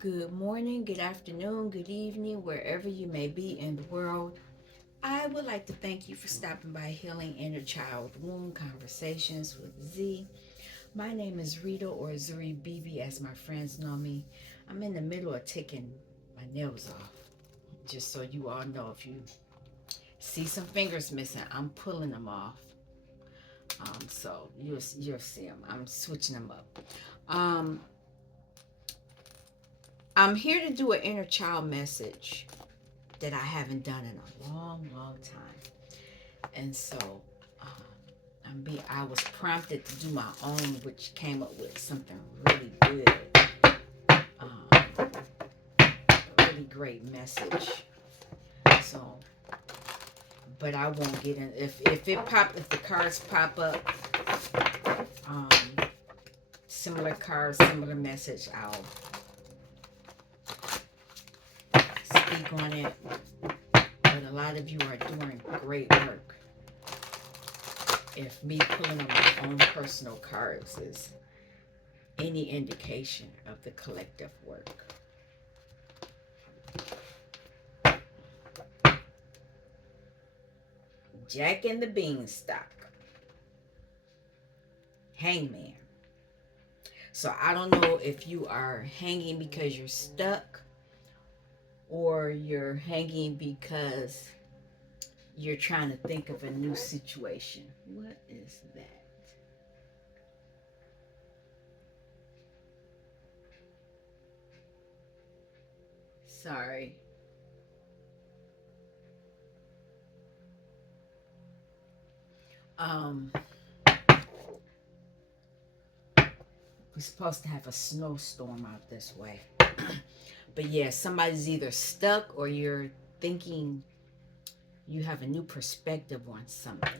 Good morning, good afternoon, good evening, wherever you may be in the world. I would like to thank you for stopping by Healing Inner Child Wound Conversations with Z. My name is Rita, or Zuri BB as my friends know me. I'm in the middle of taking my nails off. Just so you all know, if you see some fingers missing, I'm pulling them off. So you'll see them. I'm switching them up. Um, I'm here to do an inner child message that I haven't done in a long, long time. And so I was prompted to do my own, which came up with something really good, um, a really great message. So, but I won't get in. If the cards pop up, um, similar cards, similar message, I'll speak on it. But a lot of you are doing great work. If me pulling on my own personal cards is any indication of the collective work. Jack and the Beanstalk. Hangman. So I don't know if you are hanging because you're stuck or you're hanging because you're trying to think of a new situation. What is that? Sorry. Um, we're supposed to have a snowstorm out this way. But yeah, somebody's either stuck or you're thinking you have a new perspective on something.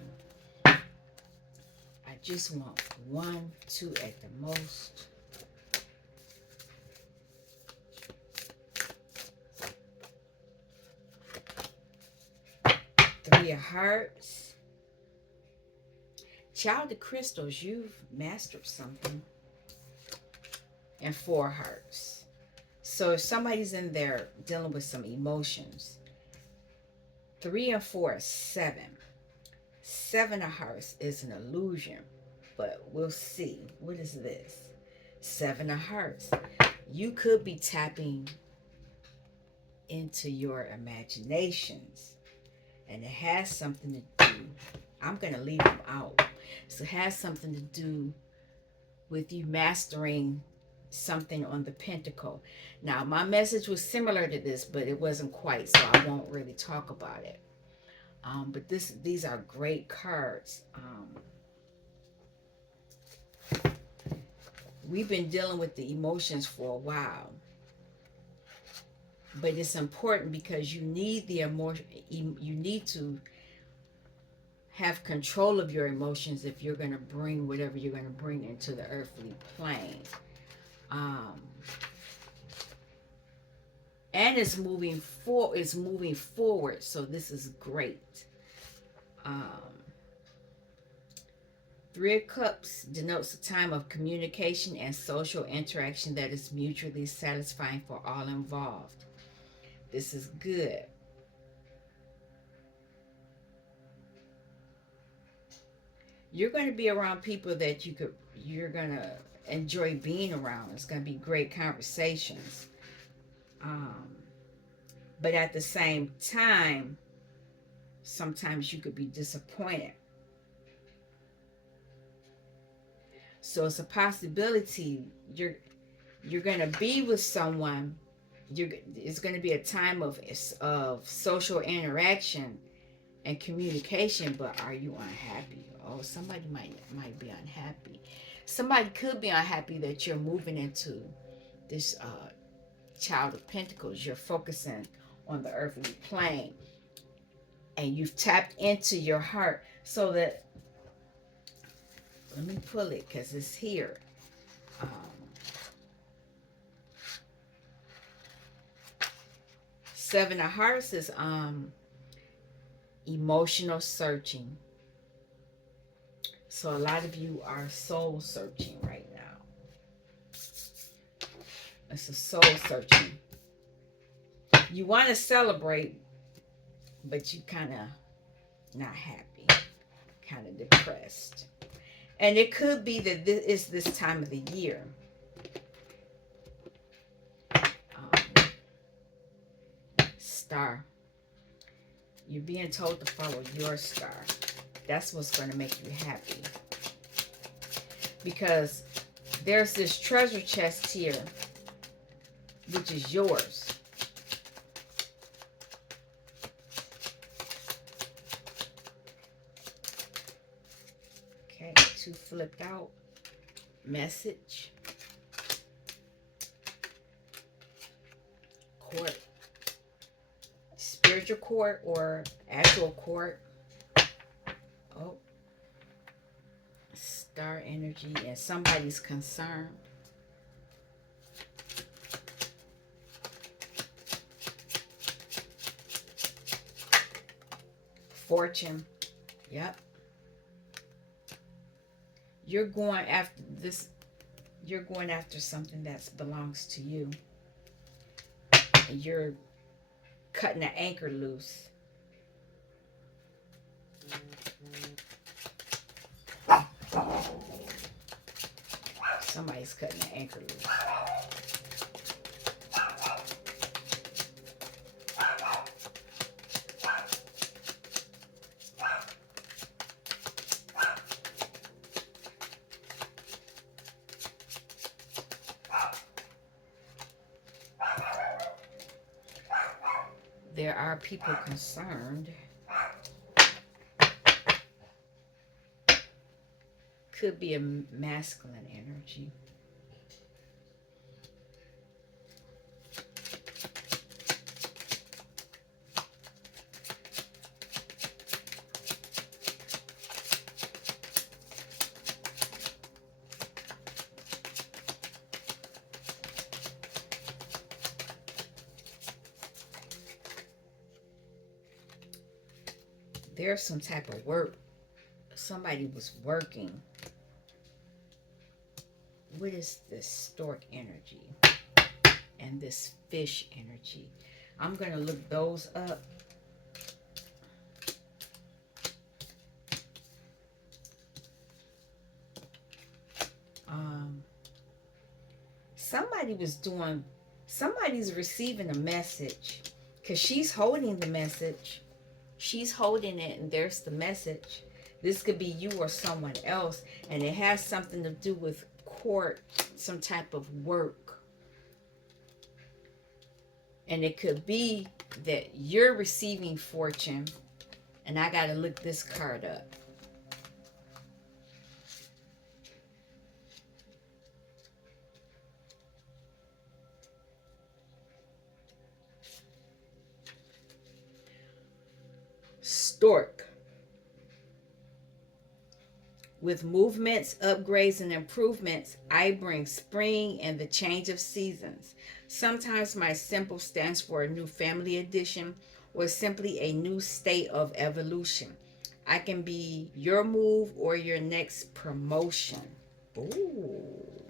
I just want one, two at the most. Three of Hearts. Child of Crystals, you've mastered something. And Four Hearts. So if somebody's in there dealing with some emotions, 3 and 4 is 7. 7 of Hearts is an illusion, but we'll see. What is this? 7 of Hearts. You could be tapping into your imaginations, and it has something to do. I'm going to leave them out. So it has something to do with you mastering something on the pentacle. Now, my message was similar to this, but it wasn't quite, so I won't really talk about it. But these are great cards. We've been dealing with the emotions for a while, but it's important because you need the emotion. You need to have control of your emotions if you're going to bring whatever you're going to bring into the earthly plane. Um, and it's moving forward, so this is great. um, 3 of Cups denotes a time of communication and social interaction that is mutually satisfying for all involved. This is good. You're going to be around people that you're going to enjoy being around. It's going to be great conversations. um, but at the same time, sometimes you could be disappointed. So it's a possibility you're going to be with someone. It's going to be a time of social interaction and communication, but are you unhappy? Oh, somebody might be unhappy. Somebody could be unhappy that you're moving into this Child of Pentacles. You're focusing on the earthly plane, and you've tapped into your heart, so that, let me pull it because it's here. um, 7 of Hearts is emotional searching. So a lot of you are soul searching right now. It's a soul searching. You want to celebrate, but you kind of not happy, kind of depressed. And it could be that this is this time of the year. Um, Star. You're being told to follow your star. That's what's going to make you happy. Because there's this treasure chest here, which is yours. Okay, two flipped out. Message. Court. Spiritual court or actual court. Oh, star energy and somebody's concerned. Fortune. Yep. You're going after this. You're going after something that belongs to you. And you're cutting the anchor loose. Somebody's cutting the anchor loose. There are people concerned. Could be a masculine energy. There's some type of work. Somebody was working. What is this stork energy and this fish energy? I'm going to look those up. Somebody's receiving a message because she's holding the message. She's holding it and there's the message. This could be you or someone else, and it has something to do with court, some type of work. And it could be that you're receiving fortune, and I got to look this card up. Stork. With movements, upgrades, and improvements, I bring spring and the change of seasons. Sometimes my symbol stands for a new family addition or simply a new state of evolution. I can be your move or your next promotion. Ooh.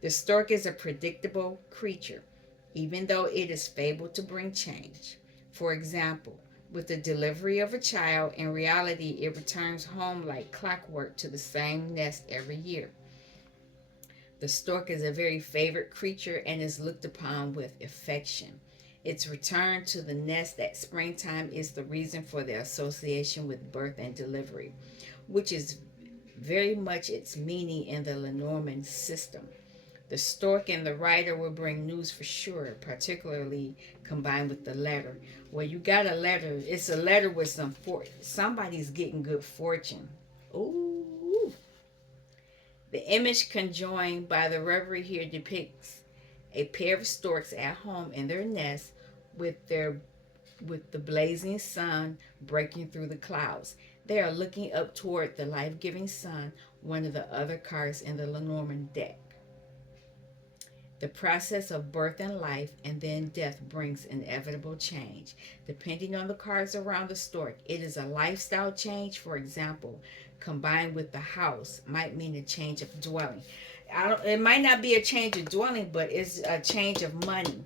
The stork is a predictable creature, even though it is fabled to bring change. For example, with the delivery of a child, in reality, it returns home like clockwork to the same nest every year. The stork is a very favorite creature and is looked upon with affection. Its return to the nest at springtime is the reason for the association with birth and delivery, which is very much its meaning in the Lenormand system. The stork and the rider will bring news for sure, particularly combined with the letter. Well, you got a letter. It's a letter with somebody's getting good fortune. Ooh. The image conjoined by the reverie here depicts a pair of storks at home in their nest with their with the blazing sun breaking through the clouds. They are looking up toward the life-giving sun, one of the other cards in the Lenormand deck. The process of birth and life and then death brings inevitable change. Depending on the cards around the stork, it is a lifestyle change. For example, combined with the house might mean a change of dwelling. I don't, it might not be a change of dwelling, but it's a change of money.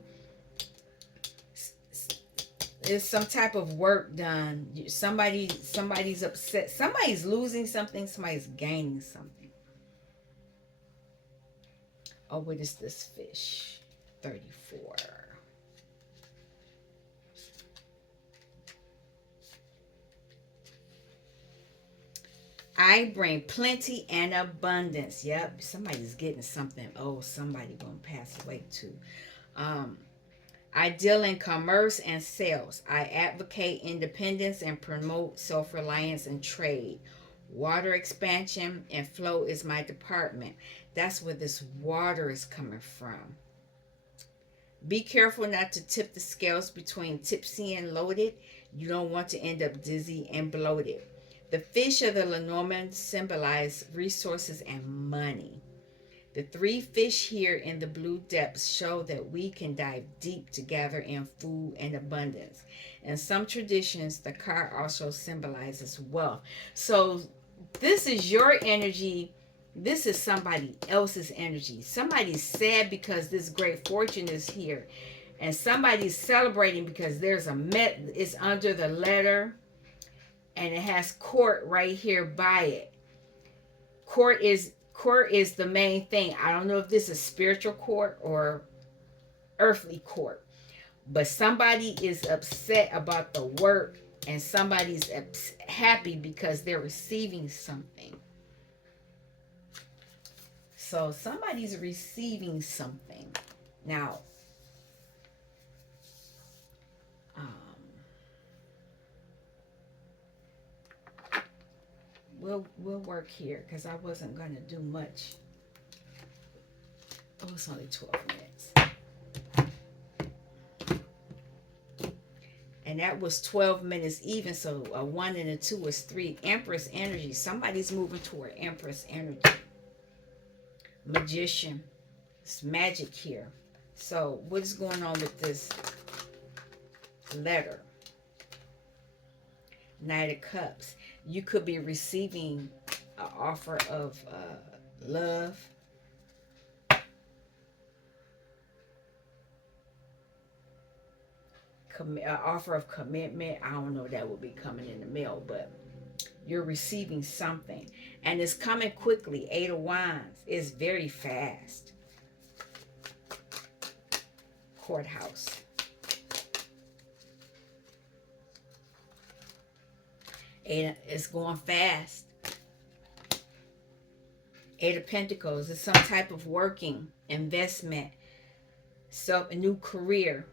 There's some type of work done. Somebody's upset. Somebody's losing something. Somebody's gaining something. Oh, what is this fish? 34. I bring plenty and abundance. Yep, somebody's getting something. Oh, somebody gonna pass away too. Um, I deal in commerce and sales. I advocate independence and promote self-reliance and trade. Water expansion and flow is my department. That's where this water is coming from. Be careful not to tip the scales between tipsy and loaded. You don't want to end up dizzy and bloated. The fish of the Lenormand symbolize resources and money. The three fish here in the blue depths show that we can dive deep to gather in food and abundance. In some traditions, the car also symbolizes wealth. So, this is your energy. This is somebody else's energy. Somebody's sad because this great fortune is here. And somebody's celebrating because there's a it's under the letter and it has court right here by it. Court is the main thing. I don't know if this is spiritual court or earthly court, but somebody is upset about the work and somebody's happy because they're receiving something. So somebody's receiving something. Now, um, we'll work here because I wasn't going to do much. Oh, it's only 12 minutes. And that was 12 minutes even. So a 1 and a 2 is 3. Empress energy. Somebody's moving toward Empress energy. Magician. It's magic here. So what is going on with this letter? Knight of Cups. You could be receiving an offer of love. An offer of commitment. I don't know if that will be coming in the mail, but you're receiving something. And it's coming quickly. 8 of Wands is very fast. Courthouse. And it's going fast. 8 of Pentacles is some type of working, investment, a new career.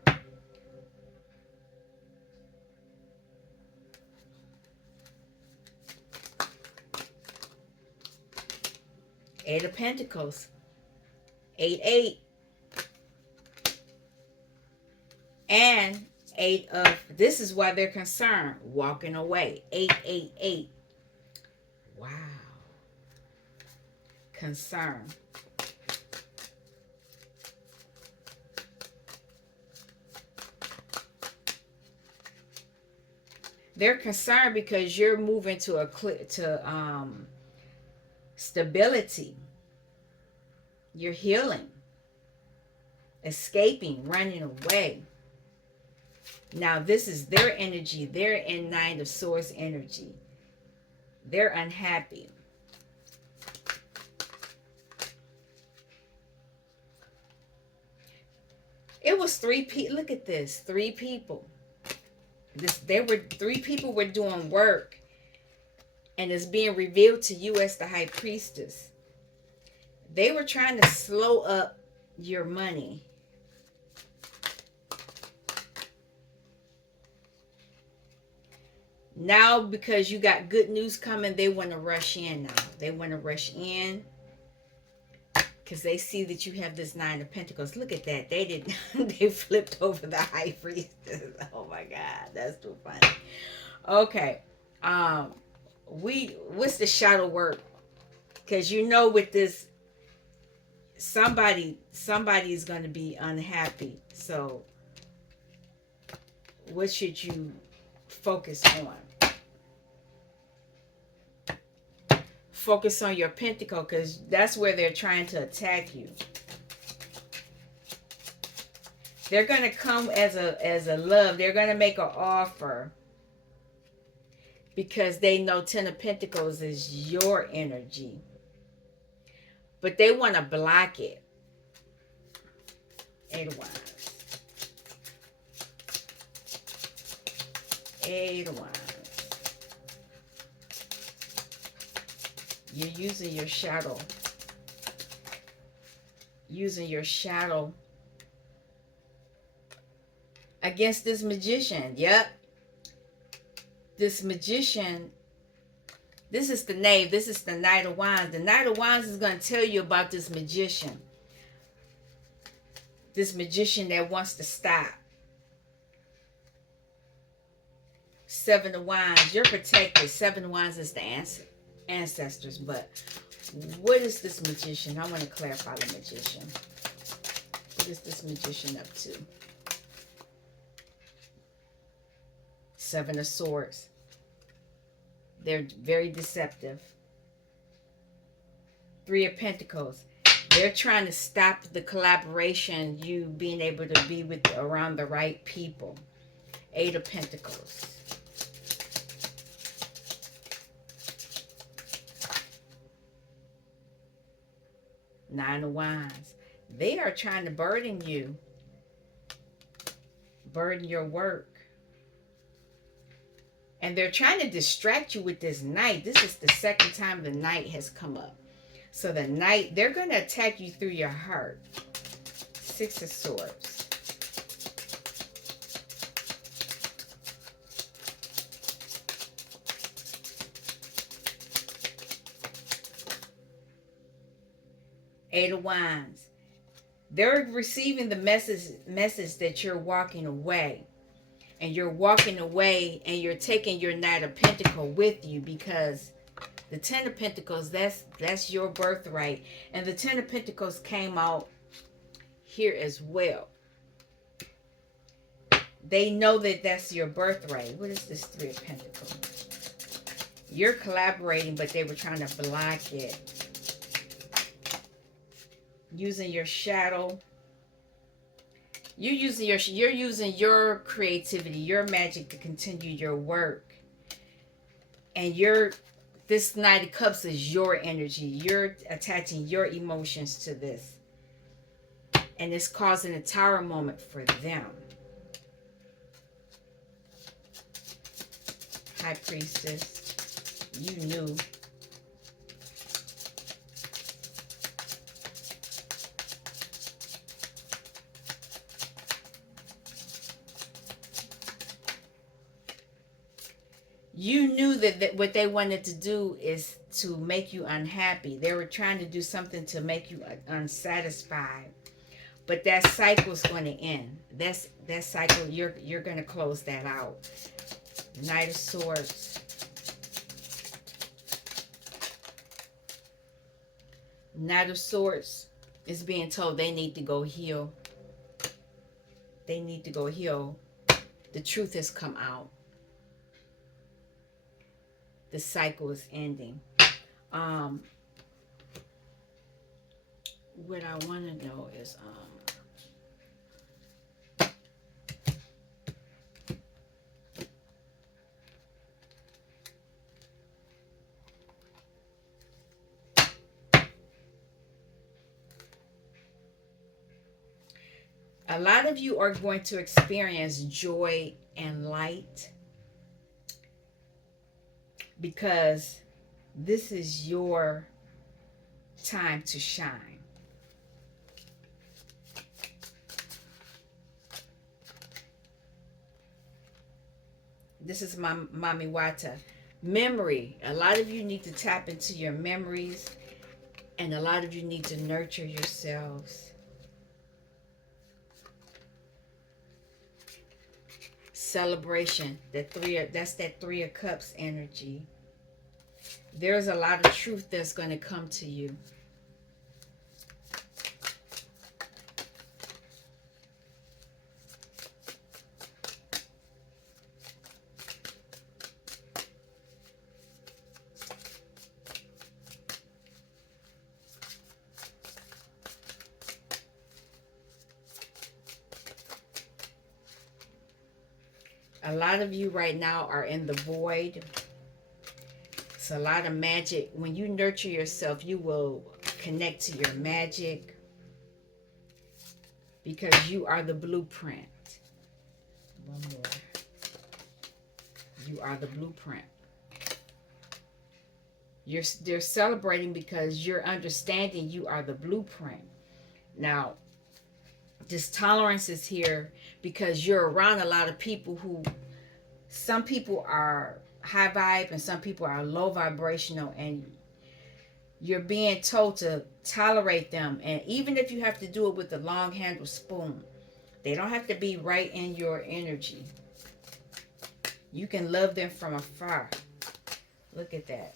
Eight of Pentacles. 8. And 8 of, this is why they're concerned, walking away. 8. Wow. Concern. They're concerned because you're moving to stability. You're healing, escaping, running away. Now this is their energy. They're in 9 of Swords energy. They're unhappy. It was 3 people. Look at this. 3 people. 3 people were doing work, and it's being revealed to you as the High Priestess. They were trying to slow up your money. Now, because you got good news coming, they want to rush in now. They want to rush in because they see that you have this 9 of Pentacles. Look at that. They flipped over the High Priestess. Oh my God, that's too funny. Okay. What's the shadow work? Because you know with this, somebody's going to be unhappy. So what should you focus on? focus on your pentacle, because that's where they're trying to attack you. They're going to come as a love. They're going to make an offer because they know Ten of Pentacles is your energy. But they want to block it. Eight of Wands. Eight of Wands. You're using your shadow. Using your shadow against this magician. Yep. This magician, this is the Knave. This is the Knight of Wands. The Knight of Wands is going to tell you about this magician. This magician that wants to stop. Seven of Wands. You're protected. Seven of Wands is the ancestors. But what is this magician? I want to clarify the magician. What is this magician up to? Seven of Swords. They're very deceptive. Three of Pentacles. They're trying to stop the collaboration, you being able to be with around the right people. Eight of Pentacles. Nine of Wands. They are trying to burden you. Burden your work. And they're trying to distract you with this Knight. This is the second time the Knight has come up. So the Knight, they're going to attack you through your heart. Six of Swords. Eight of Wands. They're receiving the message that you're walking away. And you're walking away and you're taking your Knight of Pentacles with you, because the Ten of Pentacles, that's your birthright. And the Ten of Pentacles came out here as well. They know that that's your birthright. What is this Three of Pentacles? You're collaborating, but they were trying to block it. Using your shadow. You're using your creativity, your magic to continue your work. And this Knight of Cups is your energy. You're attaching your emotions to this. And it's causing a tower moment for them. High Priestess, you knew. You knew that what they wanted to do is to make you unhappy. They were trying to do something to make you unsatisfied. But that cycle is going to end. That cycle, you're going to close that out. Knight of Swords. Knight of Swords is being told they need to go heal. They need to go heal. The truth has come out. The cycle is ending. What I want to know is a lot of you are going to experience joy and light, because this is your time to shine. This is Mami Wata. Memory. A lot of you need to tap into your memories, and a lot of you need to nurture yourselves. Celebration. That's that Three of Cups energy. There's a lot of truth that's going to come to you. A lot of you right now are in the void. It's a lot of magic. When you nurture yourself, you will connect to your magic because you are the blueprint. One more. You are the blueprint. They're celebrating because you're understanding you are the blueprint. Now, this tolerance is here because you're around a lot of people who, some people are high vibe and some people are low vibrational, and you're being told to tolerate them. And even if you have to do it with a long handled spoon, they don't have to be right in your energy. You can love them from afar. Look at that.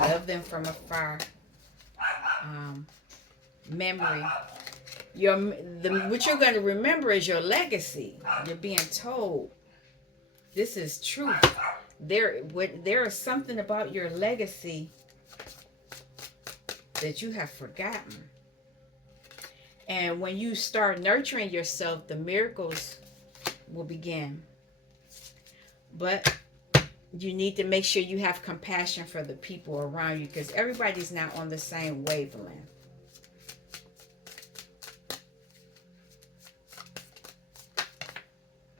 Love them from afar. Memory. What you're going to remember is your legacy. You're being told this is truth. There is something about your legacy that you have forgotten. And when you start nurturing yourself, the miracles will begin. But you need to make sure you have compassion for the people around you, because everybody's not on the same wavelength.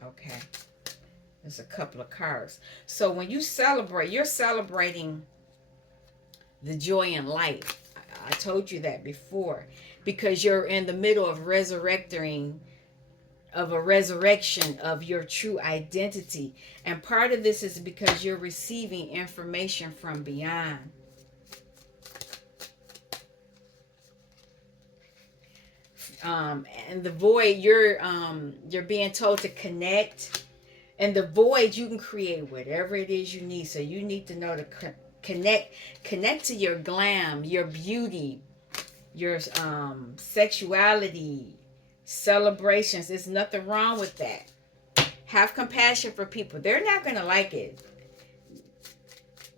Okay. There's a couple of cards. So when you celebrate, you're celebrating the joy and light. I told you that before, because you're in the middle of a resurrection of your true identity. And part of this is because you're receiving information from beyond. And the void, you're being told to connect. In the void, you can create whatever it is you need. So you need to know to connect to your glam, your beauty, your sexuality, celebrations. There's nothing wrong with that. Have compassion for people. They're not going to like it.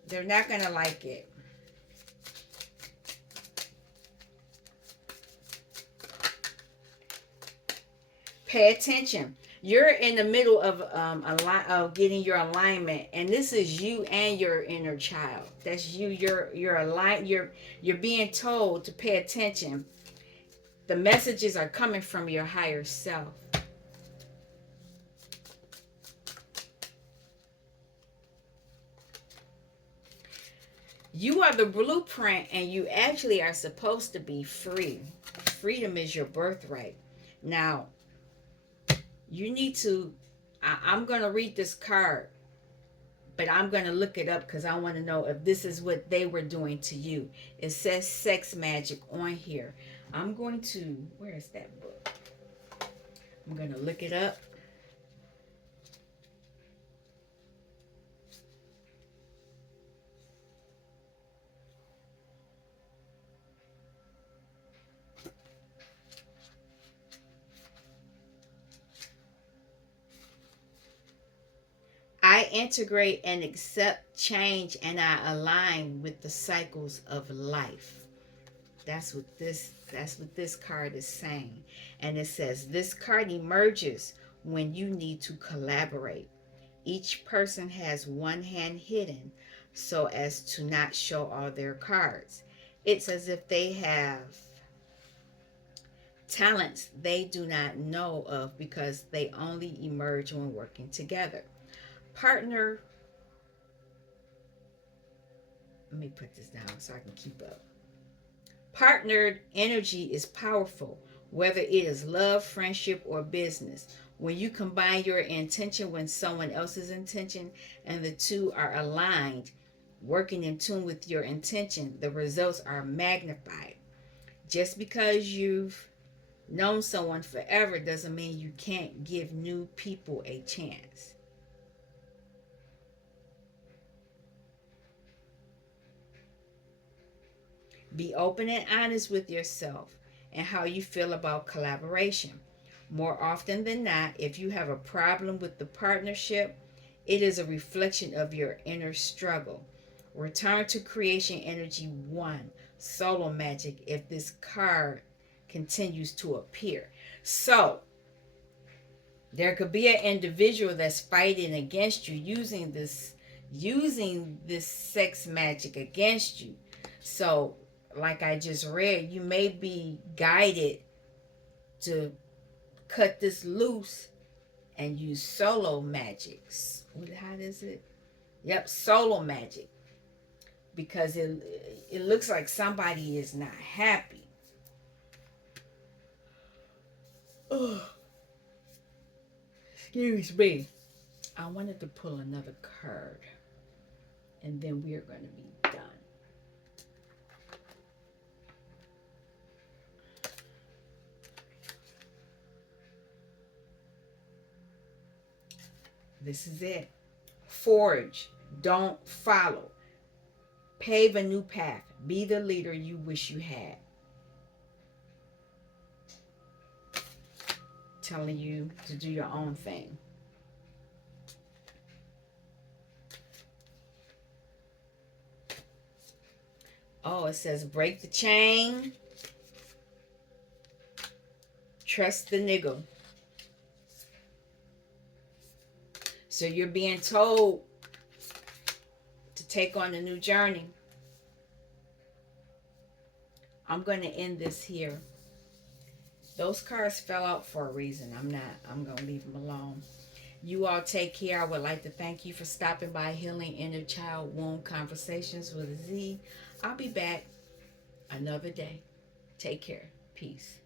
They're not going to like it. Pay attention. You're in the middle of getting your alignment, and this is you and your inner child. That's you. You're aligned. You're being told to pay attention. The messages are coming from your higher self. You are the blueprint, and you actually are supposed to be free. Freedom is your birthright. Now, you need to, I'm going to read this card, but I'm going to look it up because I want to know if this is what they were doing to you. It says sex magic on here. I'm going to, where is that book? I'm going to look it up. I integrate and accept change, and I align with the cycles of life. That's what this card is saying. And it says this card emerges when you need to collaborate. Each person has one hand hidden so as to not show all their cards. It's as if they have talents they do not know of because they only emerge when working together. Partner, let me put this down so I can keep up. Partnered energy is powerful, whether it is love, friendship, or business. When you combine your intention with someone else's intention and the two are aligned, working in tune with your intention, the results are magnified. Just because you've known someone forever doesn't mean you can't give new people a chance. Be open and honest with yourself and how you feel about collaboration. More often than not, if you have a problem with the partnership, it is a reflection of your inner struggle. Return to creation energy 1, solo magic, if this card continues to appear. So, There could be an individual that's fighting against you, using this sex magic against you. So, like I just read, you may be guided to cut this loose and use solo magics. How is it? Yep, solo magic. Because it looks like somebody is not happy. Oh, excuse me. I wanted to pull another card, and then we are going to be done. This is it. Forge, don't follow. Pave a new path. Be the leader you wish you had. Telling you to do your own thing. Oh, it says break the chain. Trust the nigga. So you're being told to take on a new journey. I'm going to end this here. Those cards fell out for a reason. I'm going to leave them alone. You all take care. I would like to thank you for stopping by Healing Inner Child Wound Conversations with Z. I'll be back another day. Take care. Peace.